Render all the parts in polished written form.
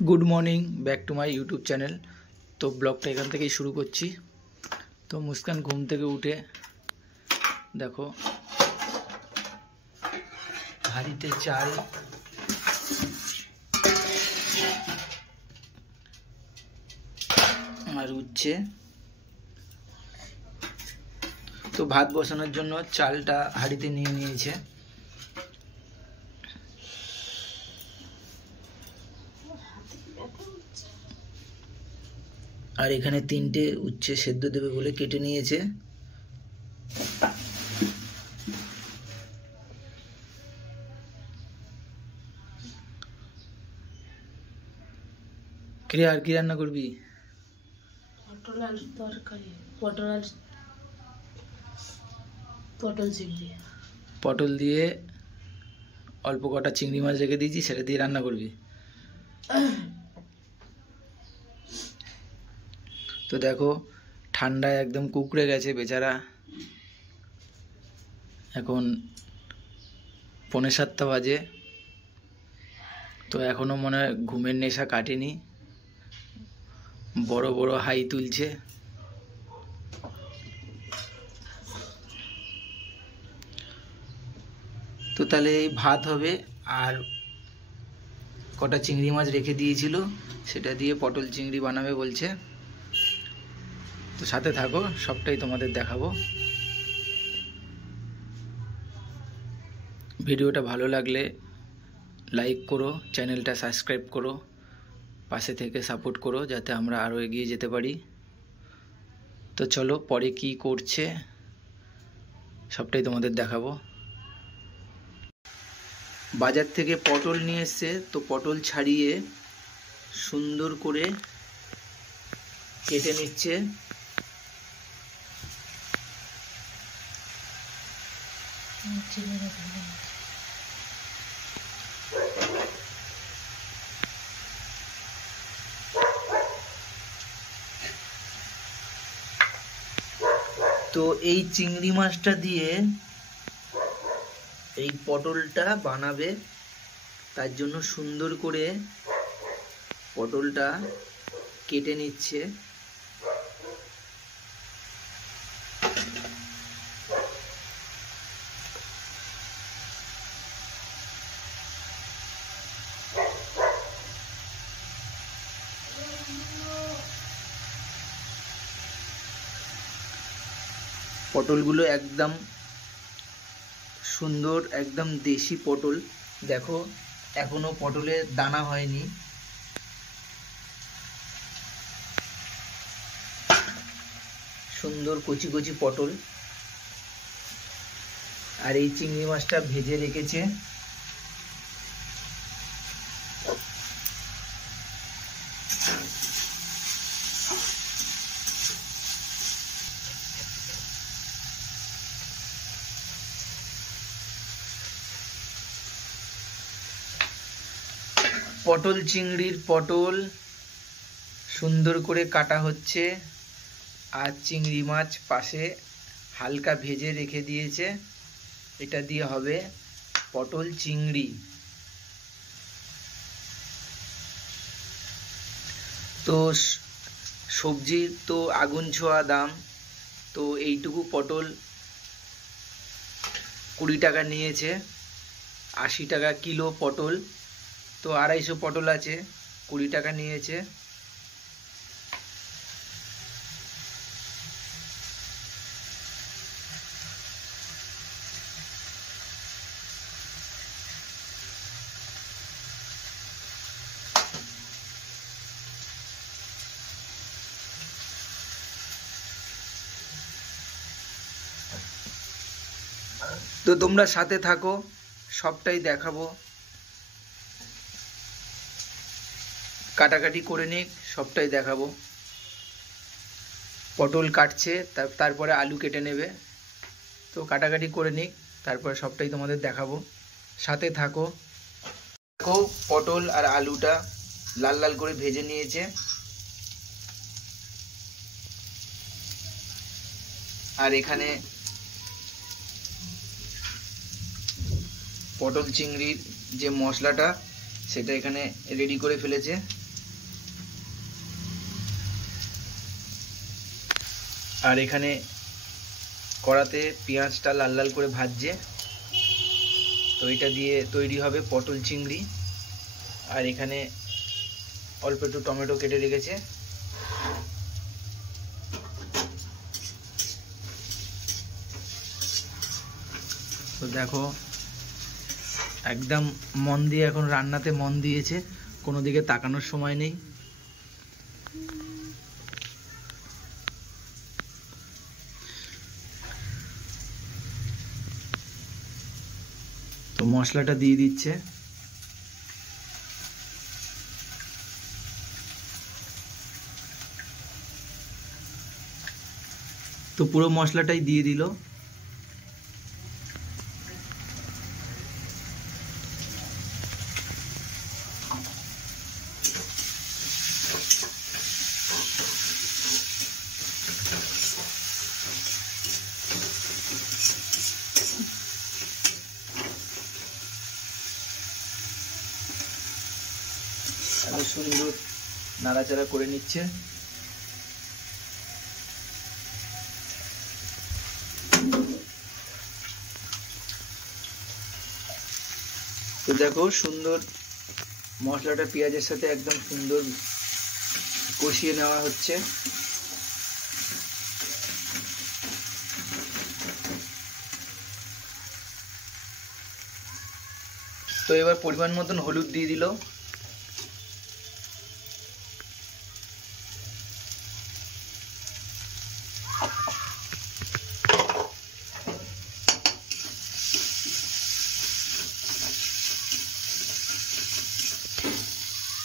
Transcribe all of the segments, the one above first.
Good morning back to my YouTube channel. तो ब्लॉगटा एखान থেকেই शुरू করছি। तो मुस्कान घूम থেকে उठे देखो हाड़ीते चाल और उठছে। तो भात बसाনোর জন্য চালটা হাড়িতে নিয়ে নিয়েছে। আর এখানে তিনটে উচ্ছে সেদ্ধ দেবে বলে কেটে নিয়েছে। কে আর কি রান্না করবি? পটল আলু তরকারি, পটল চিংড়ি। পটল দিয়ে অল্প কটা চিংড়ি মাছ রেখে দিয়েছি, সেটা দিয়ে রান্না করবি। তো দেখো ঠান্ডায় একদম কুকড়ে গেছে বেচারা। এখন 6:45 বাজে। তো এখনো মনে হয় ঘুমের নেশা কাটেনি, বড় বড় হাই তুলছে। তো তাহলে এই ভাত হবে, আর কটা চিংড়ি মাছ রেখে দিয়েছিল সেটা দিয়ে পটল চিংড়ি বানাবে বলছে। তো সাথে থাকো, সবটাই তোমাদের দেখাবো। ভিডিওটা ভালো লাগলে লাইক করো, চ্যানেলটা সাবস্ক্রাইব করো, পাশে থেকে সাপোর্ট করো যাতে আমরা আরও এগিয়ে যেতে পারি। তো চলো পরে কি করছে সবটাই তোমাদের দেখাবো। বাজার থেকে পটল নিয়ে এসছে, তো পটল ছাড়িয়ে সুন্দর করে কেটে নিচ্ছে। তো এই চিংড়ি মাছটা দিয়ে এই পটলটা বানাবে, তার জন্য সুন্দর করে পটলটা কেটে নিচ্ছে। পটলগুলো একদম সুন্দর, একদম দেশি পটল। দেখো এখনো পটলে দানা হয়নি। সুন্দর কচি কচি পটল। আর এই চিংড়ি মাছটা ভেজে রেখেছে। পটল চিংড়ির পটল সুন্দর করে কাটা হচ্ছে, আর চিংড়ি মাছ পাশে হালকা ভেজে রেখে দিয়েছে। এটা দিয়ে হবে পটল চিংড়ি। তো সবজির তো আগুন ছোঁয়া দাম। তো এইটুকু পটল 20 টাকা নিয়েছে। 80 টাকা কিলো পটল। তো 250 পটল আছে, 20 টাকা নিয়েছে। তো তোমরা সাথে থাকো, সবটাই দেখাবো। কাটাকাটি করে নিক, সবটাই দেখাবো। পটল কাটছে, তারপরে আলু কেটে নেবে। তো কাটাকাটি করে নিক, তারপরে সবটাই তোমাদের দেখাবো। সাথে থাকো। দেখো পটল আর আলুটা লাল লাল করে ভেজে নিয়েছে। আর এখানে পটল চিংড়ির যে মশলাটা সেটা এখানে রেডি করে ফেলেছে। আর এখানে কড়াতে পেঁয়াজটা লাল লাল করে ভাজছে, তো এটা দিয়ে তৈরি হবে পটল চিংড়ি। আর এখানে অল্প একটু টমেটো কেটে রেখেছে। তো দেখো একদম মন দিয়ে এখন রান্নাতে মন দিয়েছে, কোনো দিকে তাকানোর সময় নেই। তো মশলাটা দিয়ে দিচ্ছে। তো পুরো মশলাটাই দিয়ে দিল। এত সুন্দর নাড়াচাড়া করে নিচ্ছে। তো দেখো সুন্দর মশলাটা পেঁয়াজের সাথে একদম সুন্দর কষিয়ে নেওয়া হচ্ছে। তো এবার পরিমাণ মতন হলুদ দিয়ে দিল।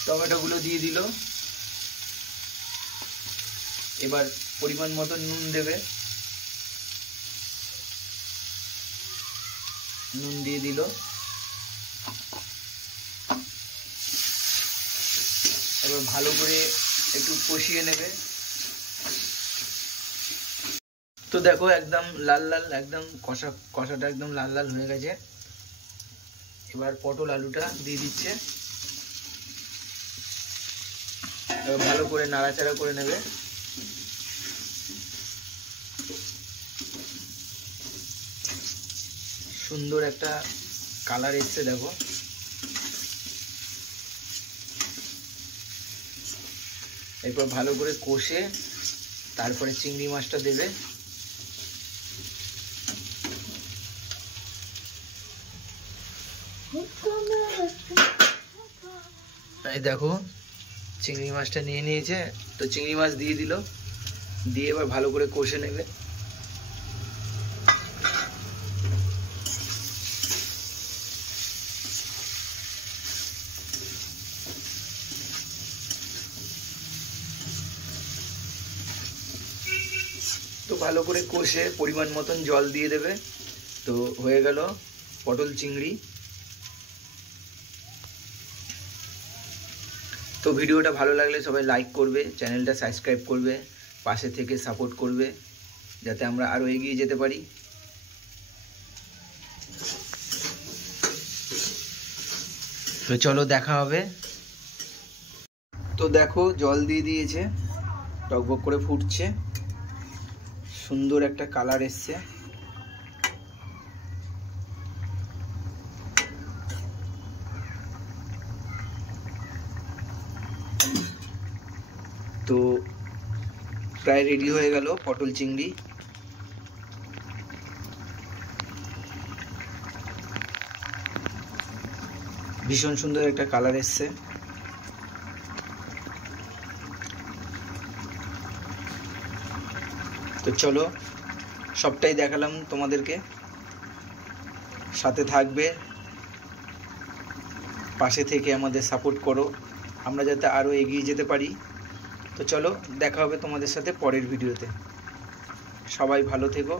টমেটোগুলো দিয়ে দিল। এবার পরিমাণ মতো নুন দেবে, নুন দিয়ে দিল। এবার ভালো করে একটু কষিয়ে নেবে। তো দেখো একদম লাল লাল, একদম কষাটা একদম লাল লাল হয়ে গেছে। এবার পটল আলুটা দিয়ে দিচ্ছে। এবার ভালো করে নাড়াচাড়া করে নেবে। সুন্দর একটা কালার এসছে দেখো। এরপর ভালো করে কষে তারপরে চিংড়ি মাছটা দেবে। এই দেখো চিংড়ি মাছটা নিয়ে নিয়েছে, তো চিংড়ি মাছ দিয়ে দিল, দিয়ে এবার ভালো করে কষে নেবে। তো ভালো করে কষে পরিমাণ মতন জল দিয়ে দেবে। তো হয়ে গেল পটল চিংড়ি। তো ভিডিওটা ভালো লাগলে সবাই লাইক করবে, চ্যানেলটা সাবস্ক্রাইব করবে, পাশে থেকে সাপোর্ট করবে যাতে আমরা আরও এগিয়ে যেতে পারি। তো চলো দেখা হবে। তো দেখো জল দিয়ে দিয়েছে, টকবক করে ফুটছে, সুন্দর একটা কালার এসছে। তো প্রায় রেডি হয়ে গেল পটল চিংড়ি। ভীষণ সুন্দর একটা কালার এসছে। তো চলো সবটাই দেখালাম তোমাদেরকে, সাথে থাকবে, পাশে থেকে আমাদের সাপোর্ট করো, আমরা যাতে আরও এগিয়ে যেতে পারি। তো চলো দেখা হবে তোমাদের সাথে পরের ভিডিওতে। সবাই ভালো থেকো।